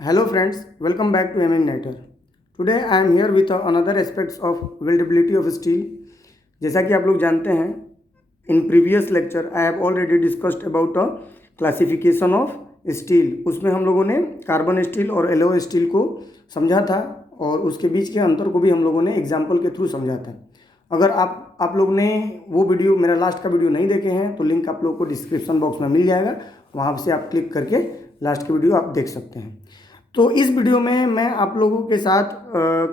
Hello friends, welcome back to Igniter. Today I am here with another aspects of weldability of steel. जैसा कि आप लोग जानते हैं, in previous lecture I have already discussed about a classification of steel. उसमें हम लोगों ने कार्बन स्टील और एलॉय स्टील को समझा था और उसके बीच के अंतर को भी हम लोगों ने एग्जाम्पल के थ्रू समझा था. अगर आप लोग ने वो वीडियो, मेरा लास्ट का वीडियो नहीं देखे हैं तो लिंक आप लोग को डिस्क्रिप्शन बॉक्स में मिल जाएगा. वहाँ से आप क्लिक करके लास्ट की वीडियो आप देख सकते हैं. तो इस वीडियो में मैं आप लोगों के साथ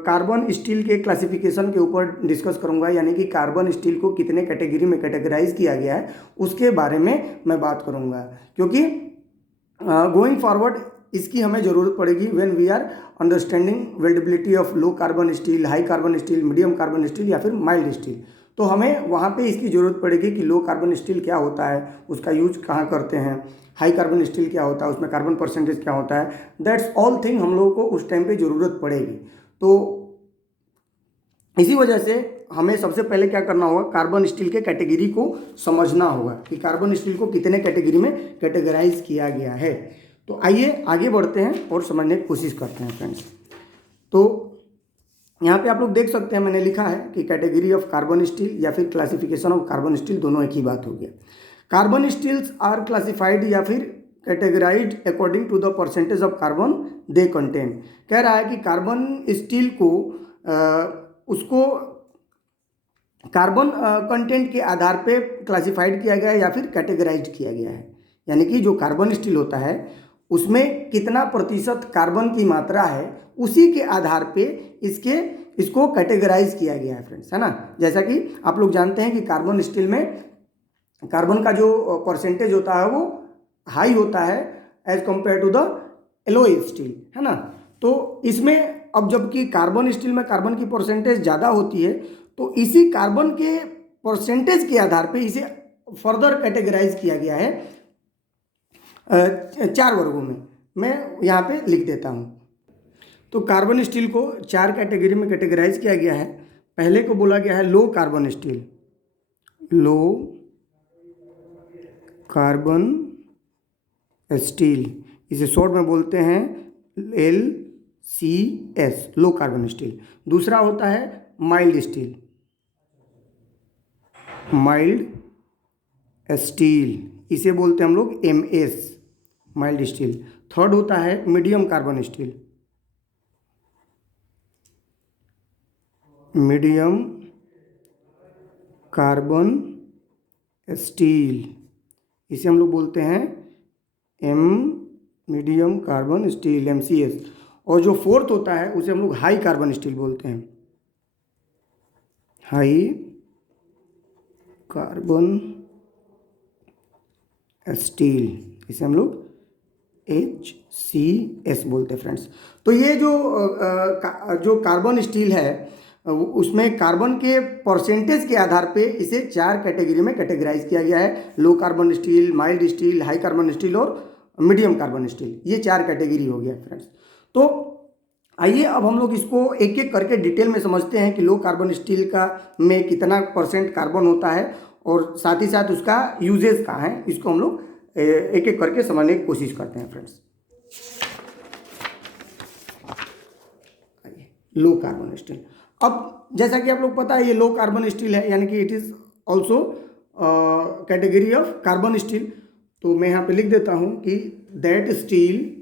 कार्बन स्टील के क्लासिफिकेशन के ऊपर डिस्कस करूंगा, यानी कि कार्बन स्टील को कितने कैटेगरी में कैटेगराइज किया गया है उसके बारे में मैं बात करूंगा, क्योंकि गोइंग फॉरवर्ड इसकी हमें ज़रूरत पड़ेगी when we are understanding weldability of low carbon steel, high carbon steel, medium carbon steel या फिर माइल्ड स्टील. तो हमें वहाँ पे इसकी ज़रूरत पड़ेगी कि लो कार्बन स्टील क्या होता है, उसका यूज कहाँ करते हैं, हाई कार्बन स्टील क्या होता है, उसमें कार्बन परसेंटेज क्या होता है. दैट्स ऑल थिंग हम लोगों को उस टाइम पे ज़रूरत पड़ेगी. तो इसी वजह से हमें सबसे पहले क्या करना होगा, कार्बन स्टील के कैटेगरी को समझना होगा कि कार्बन स्टील को कितने कैटेगरी में कैटेगराइज किया गया है. तो आइए आगे बढ़ते हैं और समझने की कोशिश करते हैं फ्रेंड्स. तो यहाँ पे आप लोग देख सकते हैं, मैंने लिखा है कि कैटेगरी ऑफ कार्बन स्टील या फिर क्लासिफिकेशन ऑफ कार्बन स्टील, दोनों एक ही बात हो गया. कार्बन स्टील्स आर क्लासिफाइड या फिर categorized according to the percentage of carbon they contain. कह रहा है कि कार्बन स्टील को उसको कार्बन कंटेंट के आधार पे क्लासिफाइड किया गया है या फिर कैटेगराइज्ड किया गया है. यानी कि जो कार्बन स्टील होता है उसमें कितना प्रतिशत कार्बन की मात्रा है, उसी के आधार पे इसको कैटेगराइज किया गया है फ्रेंड्स, है ना. जैसा कि आप लोग जानते हैं कि कार्बन स्टील में कार्बन का जो परसेंटेज होता है वो हाई होता है as compared to the alloy steel, है ना. तो इसमें अब जबकि कार्बन स्टील में कार्बन की परसेंटेज ज़्यादा होती है, तो इसी कार्बन के परसेंटेज के आधार पे इसे फर्दर कैटेगराइज किया गया है 4 वर्गों में. मैं यहाँ पे लिख देता हूँ. तो कार्बन स्टील को 4 कैटेगरी में कैटेगराइज किया गया है. पहले को बोला गया है लो कार्बन स्टील. लो कार्बन स्टील, इसे शॉर्ट में बोलते हैं LCS, लो कार्बन स्टील. दूसरा होता है माइल्ड स्टील, माइल्ड स्टील, इसे बोलते हैं हम लोग MS, माइल्ड स्टील. थर्ड होता है medium carbon steel, medium carbon steel, इसे हम लोग बोलते हैं मीडियम कार्बन स्टील, MCS. और जो फोर्थ होता है उसे हम लोग हाई कार्बन स्टील बोलते हैं, हाई कार्बन स्टील, इसे हम लोग HCS बोलते हैं फ्रेंड्स. तो ये जो कार्बन स्टील है उसमें कार्बन के परसेंटेज के आधार पे इसे 4 कैटेगरी में कैटेगराइज किया गया है. लो carbon steel, mild steel, high carbon steel और मीडियम कार्बन स्टील, ये 4 कैटेगरी हो गया फ्रेंड्स. तो आइए अब हम लोग इसको एक एक करके डिटेल में समझते हैं कि लो कार्बन स्टील का में कितना परसेंट कार्बन होता है और साथ ही साथ उसका यूजेस कहाँ है. इसको हम लोग एक एक करके समझने की कोशिश करते हैं फ्रेंड्स. लो कार्बन स्टील, अब जैसा कि आप लोग पता है ये लो कार्बन स्टील है, यानी कि it is also category of carbon steel. तो मैं यहाँ पे लिख देता हूँ कि that steel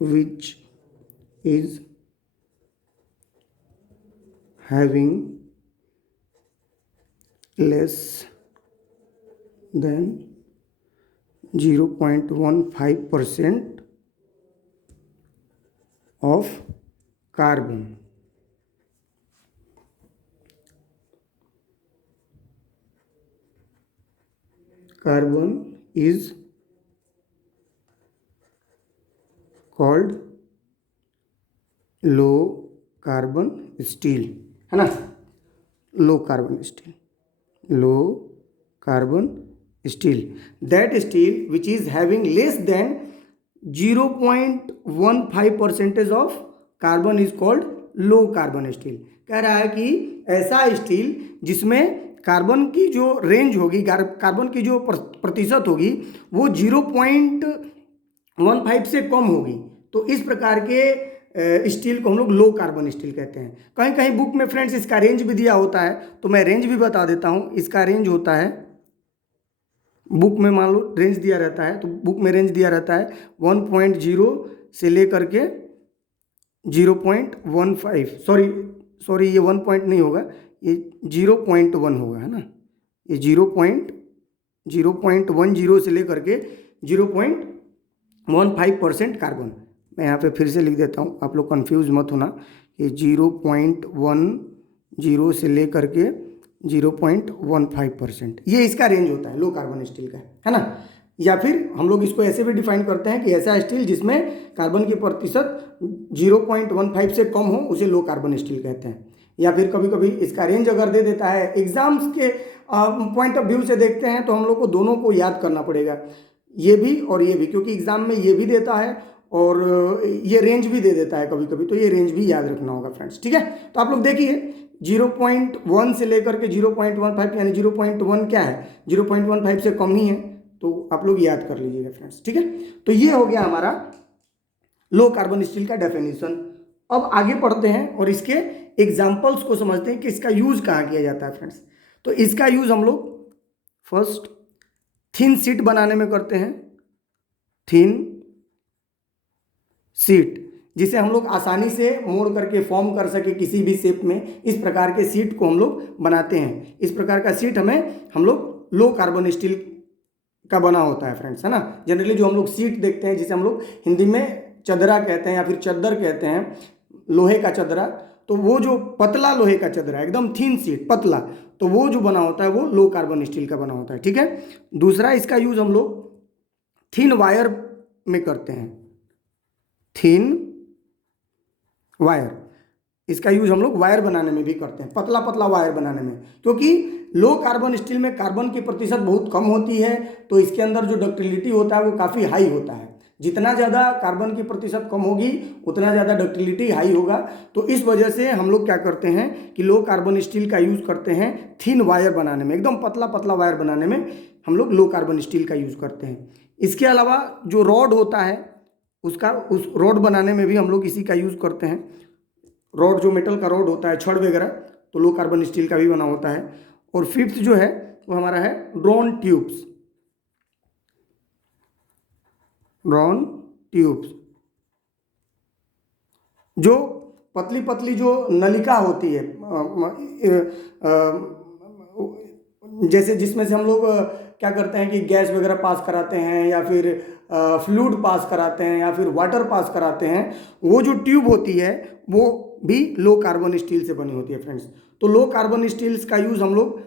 which is having less than 0.15% of carbon. Carbon is called low carbon steel, है ना. Low carbon steel, low carbon steel. That steel which is having less than 0.15% of carbon is called low carbon steel. कह रहा है कि ऐसा steel जिसमें carbon की जो रेंज होगी, कार्बन की जो प्रतिशत होगी वो 0.15 से कम होगी, तो इस प्रकार के स्टील को हम लोग लो कार्बन स्टील कहते हैं। कहीं कहीं बुक में फ्रेंड्स इसका रेंज भी दिया होता है, तो मैं रेंज भी बता देता हूँ। इसका रेंज होता है, बुक में मान लो रेंज दिया रहता है, तो बुक में रेंज दिया रहता है 1.0 से लेकर के 0.15, सॉरी ये 1 पॉइंट नहीं होगा, ये 0.1 होगा, है ना। ये 0.10 से लेकर के 0.15% कार्बन। मैं यहाँ पे फिर से लिख देता हूँ, आप लोग कंफ्यूज मत होना। ये 0.10 से लेकर के 0.15%, ये इसका रेंज होता है लो कार्बन स्टील का, है ना। या फिर हम लोग इसको ऐसे भी डिफाइन करते हैं कि ऐसा स्टील जिसमें कार्बन की प्रतिशत 0.15 से कम हो उसे लो कार्बन स्टील कहते हैं। या फिर कभी कभी इसका रेंज अगर दे देता है, एग्जाम्स के पॉइंट ऑफ व्यू से देखते हैं तो हम लोग को दोनों को याद करना पड़ेगा, ये भी और ये भी, क्योंकि एग्जाम में ये भी देता है और ये रेंज भी दे देता है कभी कभी, तो ये रेंज भी याद रखना होगा फ्रेंड्स, ठीक है। तो आप लोग देखिए 0.1 से लेकर के 0.15, यानी 0.1 क्या है, 0.15 से कम ही है, तो आप लोग याद कर लीजिएगा फ्रेंड्स, ठीक है। तो ये हो गया हमारा लो कार्बन स्टील का डेफिनेशन। अब आगे पढ़ते हैं और इसके एग्जाम्पल्स को समझते हैं कि इसका यूज कहाँ किया जाता है फ्रेंड्स। तो इसका यूज हम लोग फर्स्ट थिन शीट बनाने में करते हैं, थिन शीट, जिसे हम लोग आसानी से मोड़ करके फॉर्म कर सके किसी भी शेप में, इस प्रकार के शीट को हम लोग बनाते हैं। इस प्रकार का शीट हम लोग लो कार्बन स्टील का बना होता है फ्रेंड्स, है ना। जनरली जो हम लोग शीट देखते हैं, जिसे हम लोग हिंदी में चदरा कहते हैं या फिर चद्दर कहते हैं, लोहे का चदरा, तो वो जो पतला लोहे का चदरा, एकदम थिन शीट पतला, तो वो जो बना होता है वो लो कार्बन स्टील का बना होता है, ठीक है। दूसरा, इसका यूज हम लोग थिन वायर में करते हैं, थिन वायर, इसका यूज हम लोग वायर बनाने में भी करते हैं, पतला पतला वायर बनाने में, क्योंकि लो कार्बन स्टील में कार्बन की प्रतिशत बहुत कम होती है, तो इसके अंदर जो डक्टिलिटी होता है वो काफ़ी हाई होता है। जितना ज़्यादा कार्बन की प्रतिशत कम होगी उतना ज़्यादा डक्टिलिटी हाई होगा, तो इस वजह से हम लोग क्या करते हैं कि लो कार्बन स्टील का यूज़ करते हैं थिन वायर बनाने में, एकदम पतला पतला वायर बनाने में हम लोग लो कार्बन स्टील का यूज़ करते हैं। इसके अलावा जो रॉड होता है उस रॉड बनाने में भी हम लोग इसी का यूज़ करते हैं। रॉड, जो मेटल का रॉड होता है, छड़ वगैरह, तो लो कार्बन स्टील का भी बना होता है। और फिफ्थ जो है वो हमारा है ड्रोन ट्यूब्स, ड्रोन ट्यूब्स, जो पतली पतली जो नलिका होती है, जैसे जिसमें से हम लोग क्या करते हैं कि गैस वगैरह पास कराते हैं या फिर फ्लूइड पास कराते हैं या फिर वाटर पास कराते हैं, वो जो ट्यूब होती है वो भी लो कार्बन स्टील से बनी होती है फ्रेंड्स। तो लो कार्बन स्टील्स का यूज़ हम लोग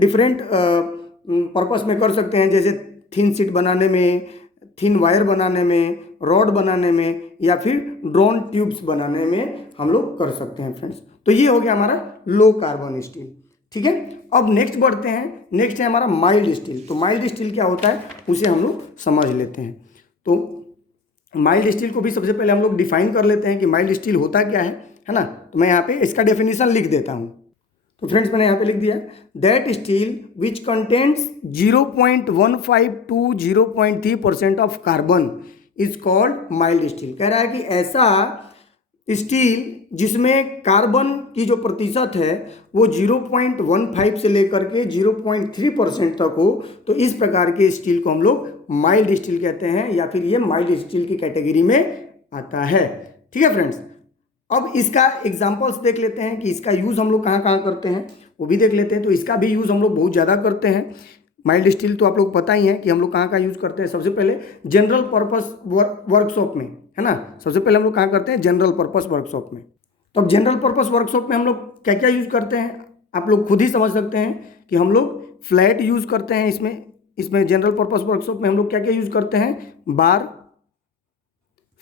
डिफरेंट पर्पस में कर सकते हैं, जैसे थिन शीट बनाने में, थिन वायर बनाने में, रॉड बनाने में, या फिर ड्रोन ट्यूब्स बनाने में हम लोग कर सकते हैं फ्रेंड्स। तो ये हो गया हमारा लो कार्बन स्टील, ठीक है। अब नेक्स्ट बढ़ते हैं, नेक्स्ट है हमारा माइल्ड स्टील। तो माइल्ड स्टील क्या होता है उसे हम लोग समझ लेते हैं। तो माइल्ड स्टील को भी सबसे पहले हम लोग डिफाइन कर लेते हैं कि माइल्ड स्टील होता क्या है ना। तो मैं यहाँ पे इसका डेफिनेशन लिख देता हूँ। तो फ्रेंड्स मैंने यहाँ पे लिख दिया, that steel which contains 0.15 to 0.3% of carbon is called mild steel. कह रहा है कि ऐसा स्टील जिसमें कार्बन की जो प्रतिशत है वो 0.15 से लेकर के 0.3% तक हो, तो इस प्रकार के स्टील को हम लोग माइल्ड स्टील कहते हैं, या फिर ये माइल्ड स्टील की कैटेगरी में आता है, ठीक है फ्रेंड्स। अब इसका एग्जांपल्स देख लेते हैं कि इसका यूज़ हम लोग कहाँ कहाँ करते हैं, वो भी देख लेते हैं। तो इसका भी यूज़ हम लोग बहुत ज़्यादा करते हैं। माइल्ड स्टील तो आप लोग पता ही है कि हम लोग कहाँ कहाँ यूज़ करते हैं। सबसे पहले जनरल पर्पस वर्कशॉप में, है ना। सबसे पहले हम लोग कहाँ करते हैं, जनरल पर्पस वर्कशॉप में। तो अब जनरल पर्पस वर्कशॉप में हम लोग क्या क्या यूज़ करते हैं आप लोग खुद ही समझ सकते हैं कि हम लोग फ्लैट यूज़ करते हैं। इसमें जनरल पर्पस वर्कशॉप में हम लोग क्या क्या यूज़ करते हैं, बार,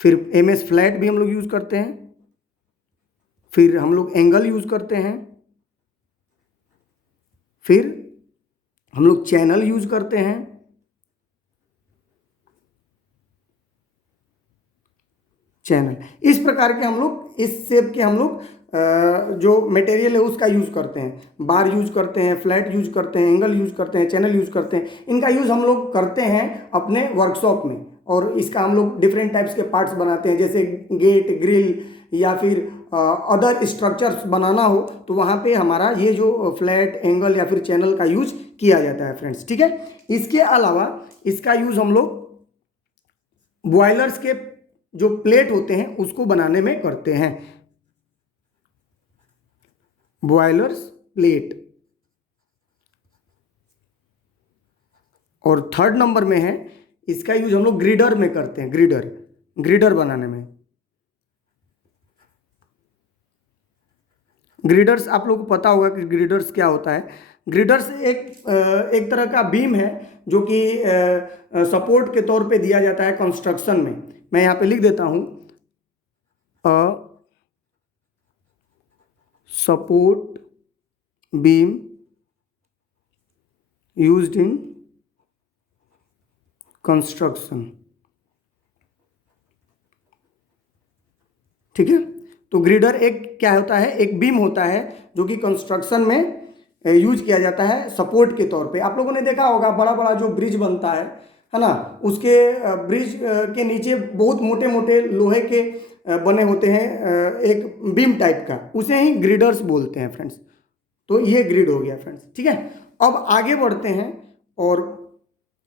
फिर MS फ्लैट भी हम लोग यूज़ करते हैं, फिर हम लोग एंगल यूज़ करते हैं, फिर हम लोग चैनल यूज़ करते हैं, चैनल। इस प्रकार के हम लोग, इस शेप के हम लोग जो मटेरियल है उसका यूज़ करते हैं। बार यूज करते हैं, फ्लैट यूज करते हैं, एंगल यूज करते हैं, चैनल यूज करते हैं। इनका यूज़ हम लोग करते हैं अपने वर्कशॉप में, और इसका हम लोग डिफरेंट टाइप्स के पार्ट्स बनाते हैं, जैसे गेट, ग्रिल या फिर अदर स्ट्रक्चर्स बनाना हो तो वहाँ पे हमारा ये जो फ्लैट, एंगल या फिर चैनल का यूज किया जाता है फ्रेंड्स, ठीक है। इसके अलावा इसका यूज़ हम लोग बॉयलर्स के जो प्लेट होते हैं उसको बनाने में करते हैं, बॉयलर्स प्लेट। और थर्ड नंबर में है, इसका यूज हम लोग ग्रिडर में करते हैं, ग्रिडर बनाने में। ग्रिडर्स आप लोगों को पता होगा कि ग्रिडर्स क्या होता है। ग्रिडर्स एक तरह का बीम है जो कि सपोर्ट के तौर पे दिया जाता है कंस्ट्रक्शन में। मैं यहाँ पे लिख देता हूँ, support beam used in construction, ठीक है। तो ग्रिडर एक क्या होता है, एक बीम होता है जो कि कंस्ट्रक्शन में यूज किया जाता है सपोर्ट के तौर पे। आप लोगों ने देखा होगा बड़ा बड़ा जो ब्रिज बनता है ना, उसके ब्रिज के नीचे बहुत मोटे मोटे लोहे के बने होते हैं, एक बीम टाइप का, उसे ही ग्रिडर्स बोलते हैं फ्रेंड्स। तो ये ग्रिड हो गया फ्रेंड्स, ठीक है। अब आगे बढ़ते हैं, और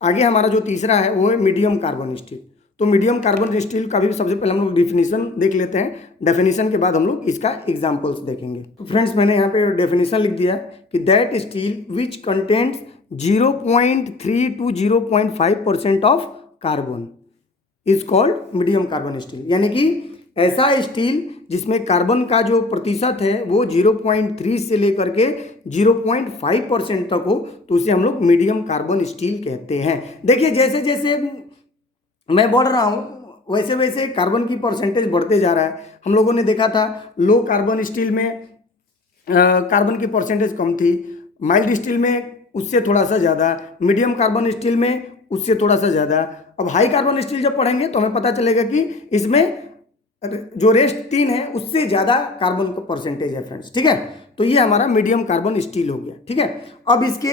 आगे हमारा जो तीसरा है वो है मीडियम कार्बन स्टील। तो मीडियम कार्बन स्टील का भी सबसे पहले हम लोग डिफिनीशन देख लेते हैं। डेफिनेशन के बाद हम लोग इसका एग्जांपल्स देखेंगे। तो फ्रेंड्स मैंने यहाँ पे डेफिनेशन लिख दिया कि that steel which contains 0.3 to 0.5% of carbon is called medium carbon steel. यानी कि ऐसा स्टील जिसमें कार्बन का जो प्रतिशत है वो 0.3 से लेकर के 0.5% तक हो, तो उसे हम लोग मीडियम कार्बन स्टील कहते हैं। देखिए जैसे जैसे मैं बढ़ रहा हूँ वैसे वैसे कार्बन की परसेंटेज बढ़ते जा रहा है। हम लोगों ने देखा था लो कार्बन स्टील में कार्बन की परसेंटेज कम थी, माइल्ड स्टील में उससे थोड़ा सा ज़्यादा, मीडियम कार्बन स्टील में उससे थोड़ा सा ज़्यादा। अब हाई कार्बन स्टील जब पढ़ेंगे तो हमें पता चलेगा कि इसमें जो रेस्ट 3 है उससे ज़्यादा कार्बन का परसेंटेज है फ्रेंड्स, ठीक है। तो ये हमारा मीडियम कार्बन स्टील हो गया, ठीक है। अब इसके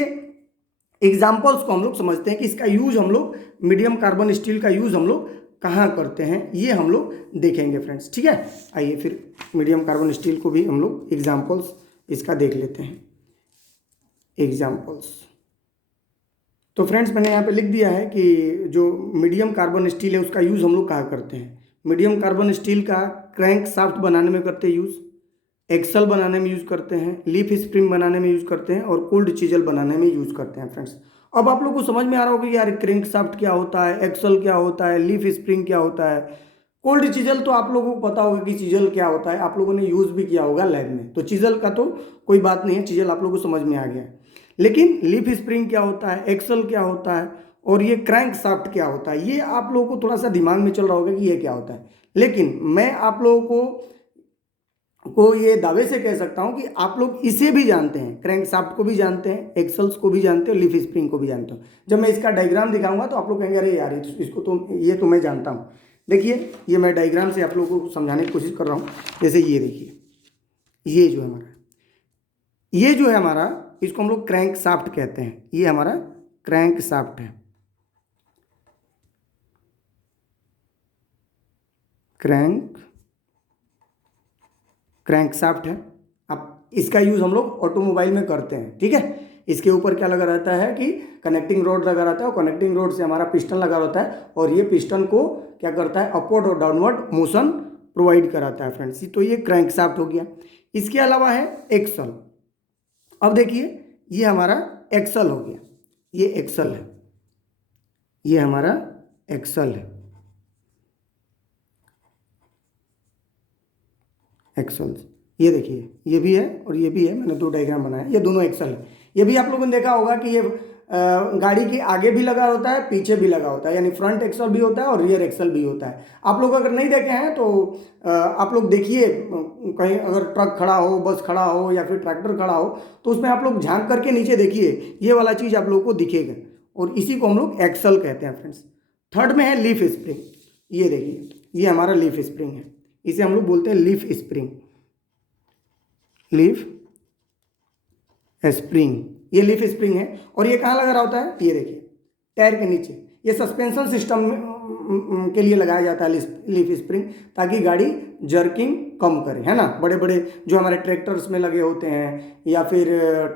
एग्जाम्पल्स को हम लोग समझते हैं कि इसका यूज हम लोग, मीडियम कार्बन स्टील का यूज हम लोग कहाँ करते हैं, ये हम लोग देखेंगे फ्रेंड्स, ठीक है। आइए फिर मीडियम कार्बन स्टील को भी हम लोग एग्जाम्पल्स इसका देख लेते हैं, एग्जाम्पल्स। तो फ्रेंड्स मैंने यहाँ पे लिख दिया है कि जो मीडियम कार्बन स्टील है उसका यूज़ हम लोग कहाँ करते हैं। मीडियम कार्बन स्टील का क्रैंक शाफ्ट बनाने में करते हैं यूज़, एक्सल बनाने में यूज़ करते हैं, लीफ स्प्रिंग बनाने में यूज़ करते हैं, और कोल्ड चीजल बनाने में यूज़ करते हैं फ्रेंड्स। अब आप लोग को समझ में आ रहा होगा कि यार क्रैंक शाफ्ट क्या होता है, एक्सल क्या होता है, लीफ स्प्रिंग क्या होता है, कोल्ड चीजल तो आप लोगों को पता होगा कि चीजल क्या होता है, आप लोगों ने यूज़ भी किया होगा लैब में। तो चीजल का तो कोई बात नहीं है, चीजल आप लोगों को समझ में आ गया है। लेकिन लीफ स्प्रिंग क्या होता है, एक्सल क्या होता है, और ये क्रैंक शाफ्ट क्या होता है, ये आप लोगों को थोड़ा सा दिमाग में चल रहा होगा कि ये क्या होता है। लेकिन मैं आप लोगों को ये दावे से कह सकता हूं कि आप लोग इसे भी जानते हैं, क्रैंक शाफ्ट को भी जानते हैं, एक्सल्स को भी जानते हैं, लीफ स्प्रिंग को भी जानते हो। जब मैं इसका डायग्राम दिखाऊंगा तो आप लोग कहेंगे अरे यार इसको तो ये तो मैं जानता हूँ। देखिए ये मैं डायग्राम से आप लोगों को समझाने की कोशिश कर रहा हूँ। जैसे ये देखिए, ये जो है हमारा इसको हम लोग क्रैंक शाफ्ट कहते हैं। ये हमारा क्रैंक शाफ्ट है, क्रैंक शाफ्ट है। अब इसका यूज़ हम लोग ऑटोमोबाइल में करते हैं, ठीक है। इसके ऊपर क्या लगा रहता है कि कनेक्टिंग रोड लगा रहता है, और कनेक्टिंग रोड से हमारा पिस्टन लगा रहता है, और ये पिस्टन को क्या करता है, अपवर्ड और डाउनवर्ड मोशन प्रोवाइड कराता है फ्रेंड्स। तो ये क्रैंक शाफ्ट हो गया। इसके अलावा है एक्सल। अब देखिए ये हमारा एक्सल हो गया, ये एक्सल है, ये हमारा एक्सल है, एक्सल। ये देखिए ये भी है और ये भी है, मैंने दो डायग्राम बनाया, ये दोनों एक्सल है। ये भी आप लोगों ने देखा होगा कि ये गाड़ी के आगे भी लगा होता है, पीछे भी लगा होता है, यानी फ्रंट एक्सल भी होता है और रियर एक्सल भी होता है। आप लोग अगर नहीं देखे हैं तो आप लोग देखिए, कहीं अगर ट्रक खड़ा हो, बस खड़ा हो या फिर ट्रैक्टर खड़ा हो तो उसमें आप लोग झांक करके नीचे देखिए, ये वाला चीज़ आप लोग को दिखेगा, और इसी को हम लोग एक्सल कहते हैं फ्रेंड्स। थर्ड में है लीफ स्प्रिंग। ये देखिए ये हमारा लीफ स्प्रिंग है, इसे हम लोग बोलते हैं लीफ स्प्रिंग। लीफ स्प्रिंग, ये लीफ स्प्रिंग है। और ये कहाँ लगा रहा होता है, ये देखिए टायर के नीचे। ये सस्पेंशन सिस्टम के लिए लगाया जाता है लीफ स्प्रिंग, ताकि गाड़ी जर्किंग कम करे, है ना। बड़े बड़े जो हमारे ट्रैक्टर्स में लगे होते हैं या फिर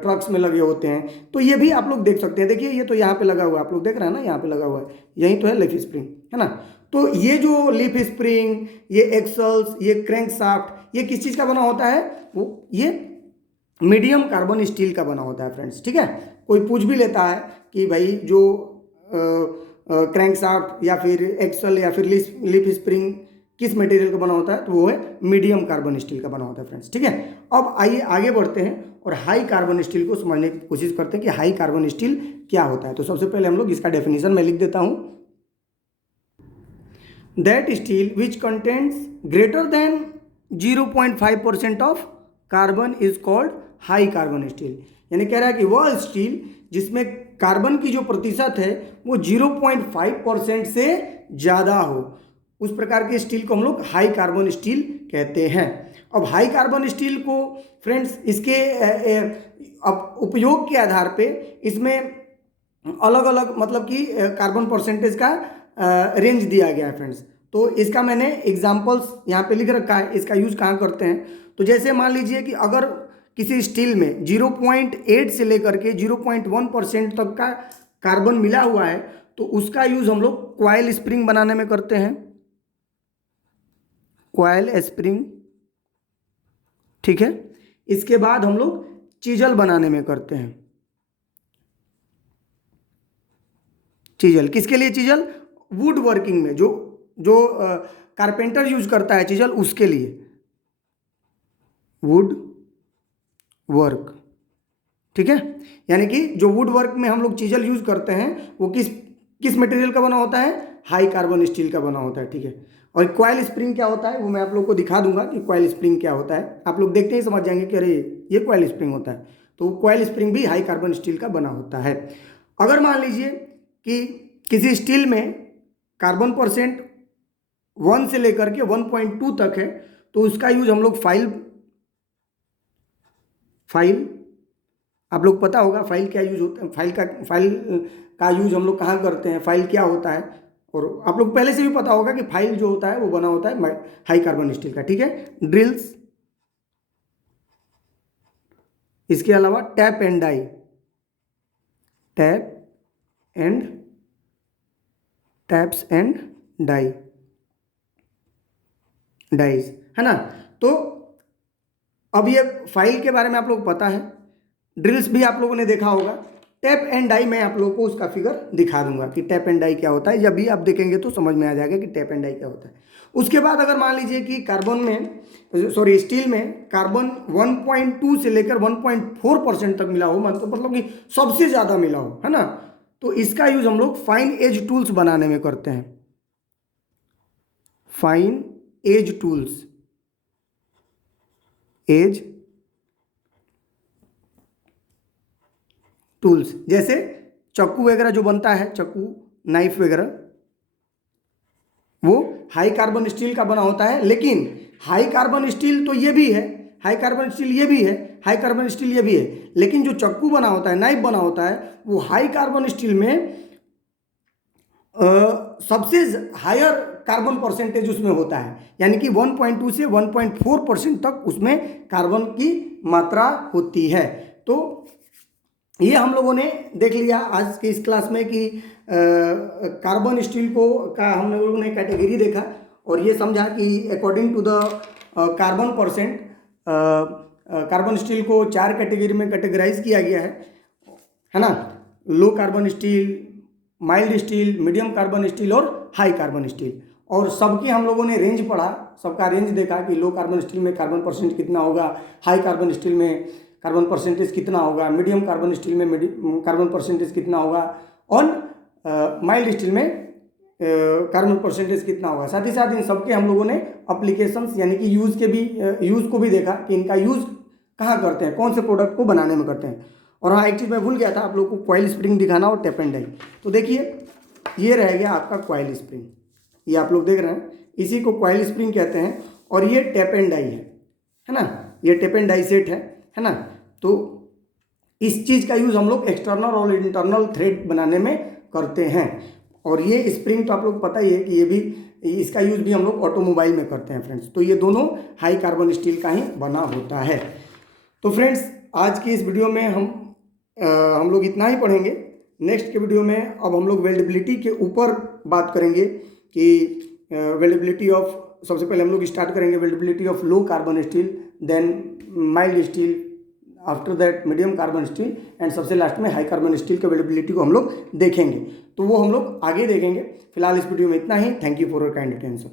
ट्रक्स में लगे होते हैं, तो ये भी आप लोग देख सकते हैं। देखिए ये तो यहाँ पे लगा हुआ है, आप लोग देख रहे हैं ना, यहाँ पे लगा हुआ है, यही तो है लीफ स्प्रिंग, है ना। तो ये जो लीफ स्प्रिंग, ये एक्सल्स, ये क्रैंक शाफ्ट, ये किस चीज़ का बना होता है, वो ये मीडियम कार्बन स्टील का बना होता है फ्रेंड्स, ठीक है। कोई पूछ भी लेता है कि भाई जो क्रैंक शाफ्ट या फिर एक्सल या फिर लीफ स्प्रिंग किस मटेरियल का बना होता है, तो वो है मीडियम कार्बन स्टील का बना होता है फ्रेंड्स, ठीक है। अब आइए आगे बढ़ते हैं और हाई कार्बन स्टील को समझने की कोशिश करते हैं कि हाई कार्बन स्टील क्या होता है। तो सबसे पहले हम लोग इसका डेफिनेशन मैं लिख देता हूँ। That steel which contents greater than 0.5% of carbon is called high carbon steel. यानी कह रहा है कि वह स्टील जिसमें कार्बन की जो प्रतिशत है वो 0.5% से ज़्यादा हो, उस प्रकार के स्टील को हम लोग हाई कार्बन स्टील कहते हैं। अब हाई कार्बन स्टील को फ्रेंड्स इसके अब उपयोग के आधार पे इसमें अलग अलग मतलब कि कार्बन परसेंटेज का रेंज दिया गया है फ्रेंड्स। तो इसका मैंने एग्जांपल्स यहाँ पे लिख रखा है, इसका यूज़ कहाँ करते हैं। तो जैसे मान लीजिए कि अगर किसी स्टील में 0.8 से लेकर के 0.1% तक का कार्बन मिला हुआ है, तो उसका यूज़ हम लोग कॉइल स्प्रिंग बनाने में करते हैं, कॉइल स्प्रिंग, ठीक है। इसके बाद हम लोग चीजल बनाने में करते हैं। चीजल किसके लिए, चीजल वुड वर्किंग में, जो कारपेंटर यूज करता है चीजल, उसके लिए वुड वर्क, ठीक है। यानी कि जो वुड वर्क में हम लोग चीजल यूज करते हैं वो किस मटेरियल का बना होता है, हाई कार्बन स्टील का बना होता है, ठीक है। और कॉइल स्प्रिंग क्या होता है वो मैं आप लोग को दिखा दूंगा कि कॉइल स्प्रिंग क्या होता है। आप लोग देखते ही समझ जाएंगे कि अरे ये कॉइल स्प्रिंग होता है। तो कॉइल स्प्रिंग भी हाई कार्बन स्टील का बना होता है। अगर मान लीजिए कि किसी स्टील में कार्बन परसेंट 1 से लेकर के 1.2 तक है, तो उसका यूज हम लोग फाइल आप लोग पता होगा फाइल क्या यूज होता है, फाइल का यूज हम लोग कहाँ करते हैं, फाइल क्या होता है। और आप लोग पहले से भी पता होगा कि फाइल जो होता है वो बना होता है हाई कार्बन स्टील का, ठीक है। ड्रिल्स, इसके अलावा tap and die, taps and dies, है ना। तो अब ये फाइल के बारे में आप लोग पता है, ड्रिल्स भी आप लोगों ने देखा होगा। टैप एंड डाई मैं आप लोगों को उसका फिगर दिखा दूंगा कि टैप एंड डाई क्या होता है। जब भी आप देखेंगे तो समझ में आ जाएगा कि टैप एंड डाई क्या होता है। उसके बाद अगर मान लीजिए कि स्टील में कार्बन 1.2 से लेकर 1.4% तक मिला हो, मतलब कि सबसे ज़्यादा मिला हो, है ना, तो इसका यूज हम लोग फाइन एज टूल्स बनाने में करते हैं। फाइन एज टूल्स, जैसे चाकू वगैरह जो बनता है, चाकू नाइफ वगैरह, वो हाई कार्बन स्टील का बना होता है। लेकिन हाई कार्बन स्टील तो ये भी है, हाई कार्बन स्टील ये भी है, हाई कार्बन स्टील ये भी है, लेकिन जो चाकू बना होता है, नाइफ बना होता है, वो हाई कार्बन स्टील में सबसे हायर कार्बन परसेंटेज उसमें होता है। यानी कि 1.2 से 1.4% तक उसमें कार्बन की मात्रा होती है। तो ये हम लोगों ने देख लिया आज की इस क्लास में कि कार्बन स्टील का हम लोगों ने कैटेगरी देखा और ये समझा कि according to the carbon percent carbon steel को 4 कैटेगरी में कैटेगराइज किया गया है ना। Low carbon steel, mild steel, medium carbon steel और हाई कार्बन स्टील। और सबके हम लोगों ने रेंज पढ़ा, सबका रेंज देखा कि लो कार्बन स्टील में कार्बन परसेंट कितना होगा, हाई कार्बन स्टील में कार्बन परसेंटेज कितना होगा, मीडियम कार्बन स्टील में कार्बन परसेंटेज कितना होगा और माइल्ड स्टील में कार्बन परसेंटेज कितना होगा। साथ ही साथ इन सबके हम लोगों ने अप्लीकेशंस यानी कि यूज़ को भी देखा कि इनका यूज़ कहाँ करते हैं, कौन से प्रोडक्ट को बनाने में करते हैं। और हाँ, एक चीज़ मैं भूल गया था आप लोग को कॉइल स्प्रिंग दिखाना और टैप एंड डाई। तो देखिए ये रह गया आपका कॉइल स्प्रिंग, ये आप लोग देख रहे हैं, इसी को कॉइल स्प्रिंग कहते हैं। और ये टैप एंड डाई है ना, ये टैप एंड डाई सेट है ना। तो इस चीज़ का यूज़ हम लोग एक्सटर्नल और इंटरनल थ्रेड बनाने में करते हैं। और ये स्प्रिंग तो आप लोग पता ही है कि ये भी, इसका यूज़ भी हम लोग ऑटोमोबाइल में करते हैं फ्रेंड्स। तो ये दोनों हाई कार्बन स्टील का ही बना होता है। तो फ्रेंड्स आज की इस वीडियो में हम लोग इतना ही पढ़ेंगे। नेक्स्ट के वीडियो में अब हम लोग वेल्डेबिलिटी के ऊपर बात करेंगे कि वेल्डेबिलिटी ऑफ, सबसे पहले हम लोग स्टार्ट करेंगे weldability of low carbon steel, then mild steel, after that medium carbon steel, and सबसे लास्ट में हाई कार्बन स्टील के वेल्डेबिलिटी को हम लोग देखेंगे। तो वो हम लोग आगे देखेंगे। फिलहाल इस वीडियो में इतना ही। Thank you for your kind attention.